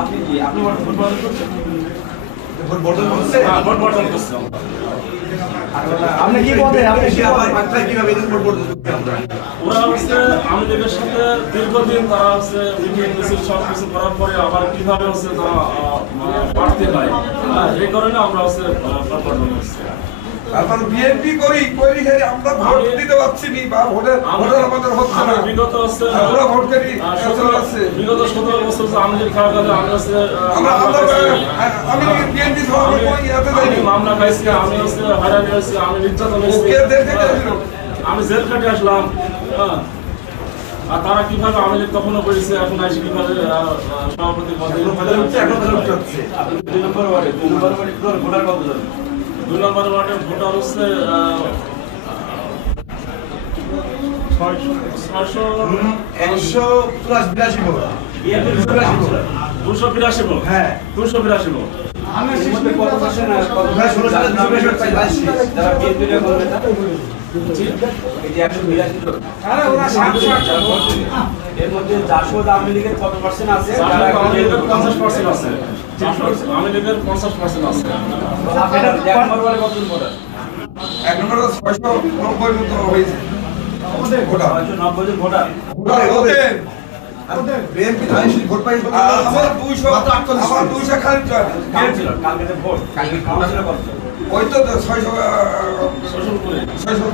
আপনি কি আপনি ভোট বদল করছেন? ভোট বদল করছে? হ্যাঁ, ভোট বদল করছে। আপনি কি বলেন? আপনি কি আবার বলেন? মাত্রায় কিভাবে ভোট বদল করছে আমরা? ওরা হচ্ছে আওয়ামী লীগের সাথে দীর্ঘদিন তারা হচ্ছে মিটিং মিছিল সব কিছু করার পরে আবার কিভাবে হচ্ছে তারা প্রার্থী হয়, এই কারণে আমরা হচ্ছে ভোট বদল করছি। এখন বিএনপি করি হেরি আমরা ভোট দিতে পারছি নি বা ভোটের আমাদের হচ্ছে না। বিগত হচ্ছে আমরা ভোট করি আছে বিগত 17 বছর যে আওয়ামী লীগ থাকাকালে আমি হচ্ছে আমি বিএনপি সভাপতি কোন ইয়াতে যাইনি। মামলা খাইছি, আমি হচ্ছে হয়রানি হয়েছি, আমি নির্যাতন হয়েছি, ওকে দেখে যাইছিল। আমি জেল খাটে আসলাম। হ্যাঁ, আর তারা কিভাবে আওয়ামী লীগ তখনও করেছে, এখন আসি কিভাবে সভাপতি পদে এখন ভোট হচ্ছে। 2 নম্বর ওয়ার্ডে ভোটার কতজন? 2 নম্বর ওয়ার্ডের ভোটার হচ্ছে 182 ভোট। বিএনপির 282 ভোট। হ্যাঁ। 282 ভোট। এর মধ্যে কত পার্সেন্ট আর কত 16 সালে 282 পাইছি। যারা বিএনপির করবে না? এই যে 182 জন। আরে ওরা 60 এর মধ্যে জাসদ আওয়ামী লীগের কত পার্সেন্ট আছে? যারা আওয়ামী লীগের 50% আছে। আওয়ামী লীগের 50% আছে। আপনার 1 নম্বর ওয়ার্ডে কতজন ভোটার? এক নম্বরে 690 মতো হয়েছে। ভোটার 690 জন ভোটার। ওদের বিএনপি ধাইছি ভোট পাই আমার 200 আমার 200 খালি কাউন্সিলর কালকে যে ভোট কালকে কাউন্সিলর কত? ওই তো 600 শ্বশুর করে 600